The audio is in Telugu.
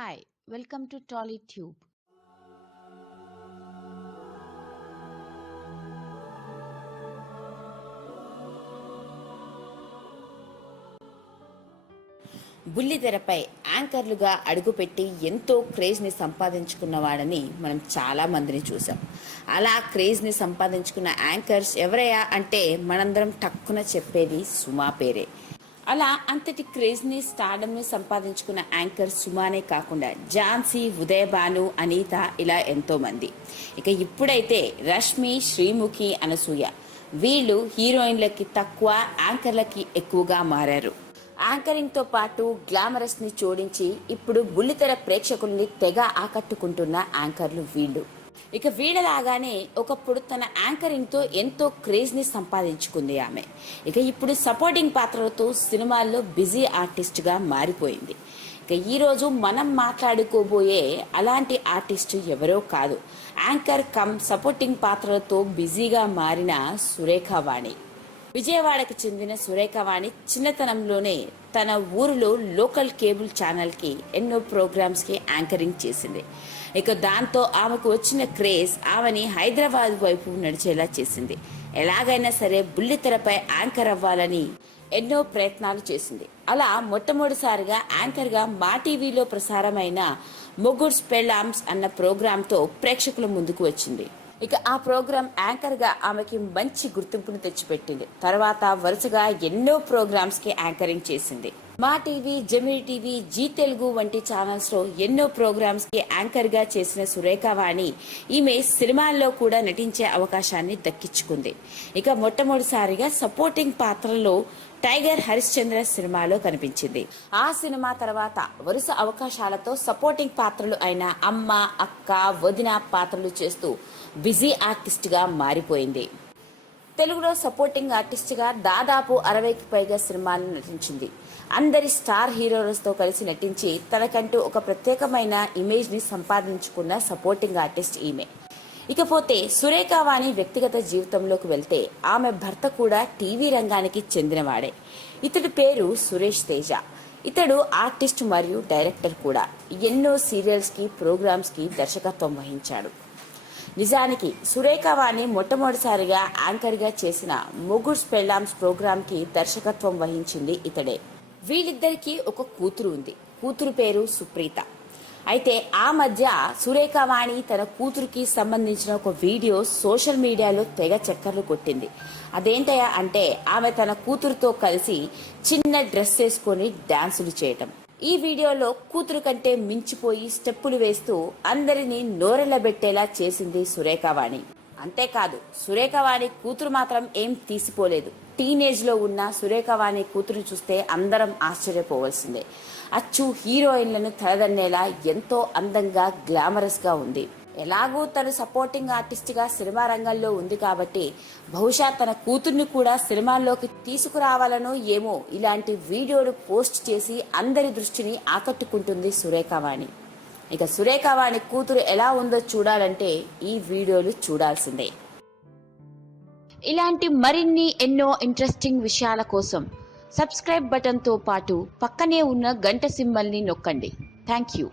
Hi, welcome to TollyTube. బుల్లితెరపై యాంకర్లుగా అడుగుపెట్టి ఎంతో క్రేజ్ని సంపాదించుకున్న వాడని మనం చాలా మందిని చూసాం అలా క్రేజ్ని సంపాదించుకున్న యాంకర్స్ ఎవరయ్యా అంటే మనందరం టక్కున చెప్పేది సుమా పేరే అలా అంతటి క్రేజ్ని స్టార్డమ్ని సంపాదించుకున్న యాంకర్ సుమానే కాకుండా ఝాన్సీ ఉదయభాను అనీత ఇలా ఎంతోమంది ఇక ఇప్పుడైతే రష్మి శ్రీముఖి అనసూయ వీళ్ళు హీరోయిన్లకి తక్కువ యాంకర్లకి ఎక్కువగా మారారు. యాంకరింగ్తో పాటు గ్లామరస్ని జోడించి ఇప్పుడు బుల్లితెర ప్రేక్షకుల్ని తెగ ఆకట్టుకుంటున్న యాంకర్లు వీళ్ళు. ఇక వీళ్ళలాగానే ఒకప్పుడు తన యాంకరింగ్తో ఎంతో క్రేజ్ని సంపాదించుకుంది ఆమె. ఇక ఇప్పుడు సపోర్టింగ్ పాత్రలతో సినిమాల్లో బిజీ ఆర్టిస్ట్గా మారిపోయింది. ఇక ఈరోజు మనం మాట్లాడుకోబోయే అలాంటి ఆర్టిస్ట్ ఎవరో కాదు. యాంకర్ కమ్ సపోర్టింగ్ పాత్రలతో బిజీగా మారిన సురేఖ వాణి. విజయవాడకు చెందిన సురేఖవాణి చిన్నతనంలోనే తన ఊరిలో లోకల్ కేబుల్ ఛానల్కి ఎన్నో ప్రోగ్రామ్స్కి యాంకరింగ్ చేసింది. ఇక దాంతో ఆమెకు వచ్చిన క్రేజ్ ఆమెని హైదరాబాద్ వైపు నడిచేలా చేసింది. ఎలాగైనా సరే బుల్లితెరపై యాంకర్ అవ్వాలని ఎన్నో ప్రయత్నాలు చేసింది. అలా మొట్టమొదటిసారిగా యాంకర్గా మా టీవీలో ప్రసారమైన మొగుడ్స్ పెళ్ళామ్స్ అన్న ప్రోగ్రాంతో ప్రేక్షకుల ముందుకు వచ్చింది. ఇక ఆ ప్రోగ్రాం యాంకర్గా ఆమెకి మంచి గుర్తింపును తెచ్చిపెట్టింది. తర్వాత వరుసగా ఎన్నో ప్రోగ్రామ్స్కి యాంకరింగ్ చేసింది. Maa TV Gemini TV Zee Telugu వంటి ఛానల్స్లో ఎన్నో ప్రోగ్రామ్స్కి యాంకర్గా చేసిన సురేఖ వాణి ఈమె సినిమాల్లో కూడా నటించే అవకాశాన్ని దక్కించుకుంది. ఇక మొట్టమొదటిసారిగా సపోర్టింగ్ పాత్రలో టైగర్ హరిశ్చంద్ర సినిమాలో కనిపించింది. ఆ సినిమా తర్వాత వరుస అవకాశాలతో సపోర్టింగ్ పాత్రలు అయిన అమ్మ అక్క వదిన పాత్రలు చేస్తూ బిజీ ఆర్టిస్ట్గా మారిపోయింది. తెలుగులో సపోర్టింగ్ ఆర్టిస్ట్గా దాదాపు అరవైకి పైగా సినిమాలు నటించింది. అందరి స్టార్ హీరోలతో కలిసి నటించి తనకంటూ ఒక ప్రత్యేకమైన ఇమేజ్ని సంపాదించుకున్న సపోర్టింగ్ ఆర్టిస్ట్ ఈమె. ఇకపోతే సురేఖ వాణి వ్యక్తిగత జీవితంలోకి వెళ్తే ఆమె భర్త కూడా టీవీ రంగానికి చెందినవాడే. ఇతడి పేరు సురేష్ తేజ. ఇతడు ఆర్టిస్ట్ మరియు డైరెక్టర్ కూడా. ఎన్నో సీరియల్స్కి ప్రోగ్రామ్స్కి దర్శకత్వం వహించాడు. నిజానికి సురేఖ వాణి మొట్టమొదటిసారిగా యాంకర్గా చేసిన మొగుడ్స్ పెళ్ళామ్స్ ప్రోగ్రాంకి దర్శకత్వం వహించింది ఇతడే. వీళ్ళిద్దరికీ ఒక కూతురు ఉంది. కూతురు పేరు సుప్రీత. అయితే ఆ మధ్య సురేఖ వాణి తన కూతురికి సంబంధించిన ఒక వీడియో సోషల్ మీడియాలో తెగ చక్కర్లు కొట్టింది. అదేంటయా అంటే ఆమె తన కూతురుతో కలిసి చిన్న డ్రెస్ వేసుకొని డ్యాన్సులు చేయటం. ఈ వీడియోలో కూతురు కంటే మించిపోయి స్టెప్పులు వేస్తూ అందరినీ నోరెళ్ళబెట్టేలా చేసింది సురేఖవాణి. అంతేకాదు సురేఖవాణి కూతురు మాత్రం ఏం తీసిపోలేదు. టీనేజ్లో ఉన్న సురేఖవాణి కూతురు చూస్తే అందరం ఆశ్చర్యపోవలసిందే. అచ్చు హీరోయిన్లను తలదన్నేలా ఎంతో అందంగా గ్లామరస్గా ఉంది. ఎలాగూ తను సపోర్టింగ్ ఆర్టిస్ట్గా సినిమా రంగంలో ఉంది కాబట్టి బహుశా తన కూతుర్ని కూడా సినిమాల్లోకి తీసుకురావాలనో ఏమో ఇలాంటి వీడియోలు పోస్ట్ చేసి అందరి దృష్టిని ఆకట్టుకుంటుంది సురేఖవాణి ఇక సురేఖవాణి కూతురు ఎలా ఉందో చూడాలంటే ఈ వీడియోలు చూడాల్సిందే. ఇలాంటి మరిన్ని ఎన్నో ఇంట్రెస్టింగ్ విషయాల కోసం సబ్స్క్రైబ్ బటన్తో పాటు పక్కనే ఉన్న గంట సింబల్ని నొక్కండి. Thank you